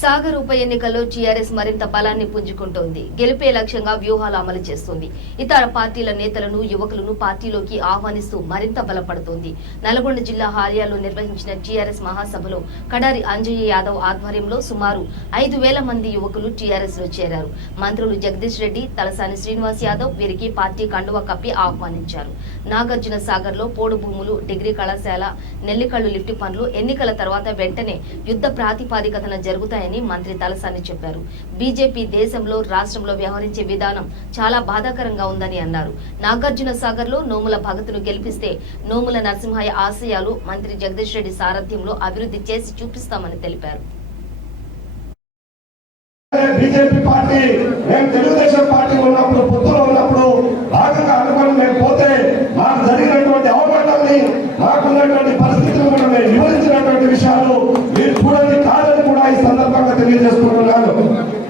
సాగర్ ఉప ఎన్నికల్లో టీఆర్ఎస్ మరింత బలాన్ని పుంజుకుంటోంది. గెలిపే లక్ష్యంగా వ్యూహాలు అమలు చేస్తోంది. ఇతర పార్టీల నేతలను, యువకులను పార్టీలోకి ఆహ్వానిస్తూ మరింత బలపడుతోంది. నల్గొండ జిల్లా హాలియాలో నిర్వహించిన టీఆర్ఎస్ మహాసభలో కడారి అంజయ్య యాదవ్ ఆధ్వర్యంలో సుమారు 5,000 మంది యువకులు టీఆర్ఎస్ లో చేరారు. మంత్రులు జగదీష్ రెడ్డి, తలసాని శ్రీనివాస్ యాదవ్ వీరికి పార్టీ కండువా కప్పి ఆహ్వానించారు. నాగార్జున సాగర్ లో పోడు భూములు, డిగ్రీ కళాశాల, నెల్లికల్లు లిఫ్ట్ పనులు ఎన్నికల తర్వాత వెంటనే యుద్ధ ప్రాతిపాదికన జరుగుతాయని మంత్రి తలసాని చెప్పారు. బీజేపీ దేశంలో, రాష్ట్రంలో వ్యవహరించే విధానం చాలా బాధాకరంగా ఉందని అన్నారు. నాగార్జున సాగర్ లో నోముల భగత్ను గెలిపిస్తే నోముల నరసింహయ్య ఆశయాలు మంత్రి జగదీష్ రెడ్డి సారథ్యంలో అభివృద్ధి చేసి చూపిస్తామని తెలిపారు. బీజేపీ పార్టీ మేము తెలుగుదేశం పార్టీ ఉన్నప్పుడు, పొత్తులో ఉన్నప్పుడు భాగంగా అనుకుని మేము పోతే మాకు జరిగినటువంటి అవమానాన్ని, మాకున్నటువంటి పరిస్థితులను కూడా మేము వివరించినటువంటి విషయాలు మీరు చూడని కాదని కూడా ఈ సందర్భంగా తెలియజేసుకుంటున్నాను.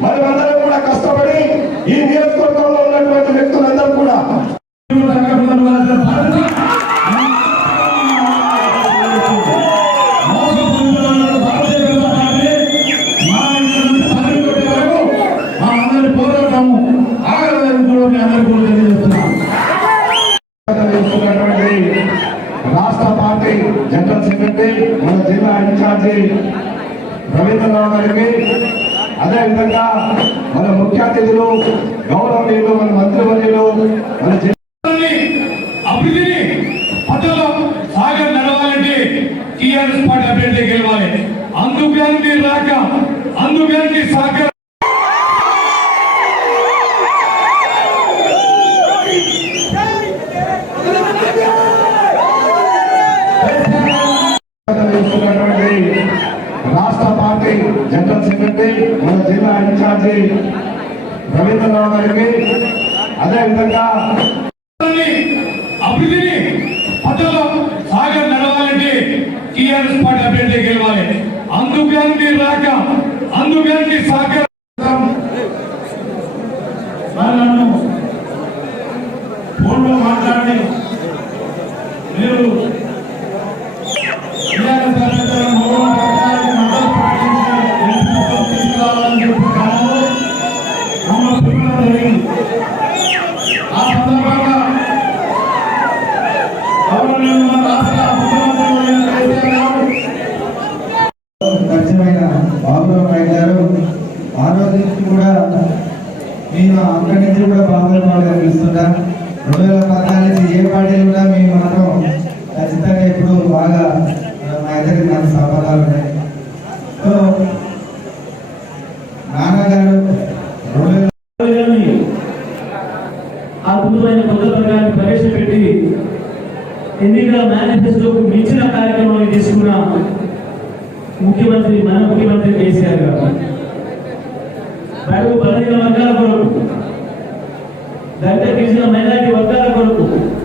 మనమందరం కూడా కష్టపడి ఈ నియోజకవర్గంలో ఉన్నటువంటి వ్యక్తులందరూ కూడా రాష్ట్ర పార్టీ జనరల్ సెక్రటరీ, మన జిల్లా ఇన్ఛార్జి రవీంద్రరావు గారికి, అదేవిధంగా మన ముఖ్య అతిథులు, గౌరవనీయులు, మన మంత్రివర్యులు, మన అభివృద్ధిని పట్టులో సాగర్ నడవాలంటే టీఆర్ఎస్ పార్టీ అభ్యర్థి గెలవాలి. అందుకని రాక, అందుకని సాగర్ రాష్ట్ర పార్టీ జనరల్ సెక్రటరీ, మన జిల్లా ఇన్ఛార్జి రవీంద్రరావు గారికి, అదేవిధంగా అభివృద్ధిని పట్టులో సాగర్ నడవాలంటే టీఆర్ఎస్ పార్టీ అభ్యర్థి గెలవాలి. అందుకని రాక, అందుకని సాగర్ ఫోన్లో మాట్లాడి మీరు ఆరోగ్యం కూడా మేము అక్కడి నుంచి కూడా బాగుపడాలని పిలుస్తున్నాం. 2014 ఏ పార్టీలు కూడా మేము మాత్రం ఖచ్చితంగా ఇప్పుడు బాగా మా ఇద్దరికి నాకు సంబంధాలు ఉన్నాయి. సో నాన్నగారు అద్భుతమైన కొత్త పథకాన్ని ప్రవేశపెట్టి ఎన్నికల మేనిఫెస్టోకు మించిన కార్యక్రమాన్ని తీసుకున్న ముఖ్యమంత్రి, మన ముఖ్యమంత్రి కేసీఆర్ గారు బడుగు బలహీన వర్గాల కొరకు, దళిత గిరిజన మహిళా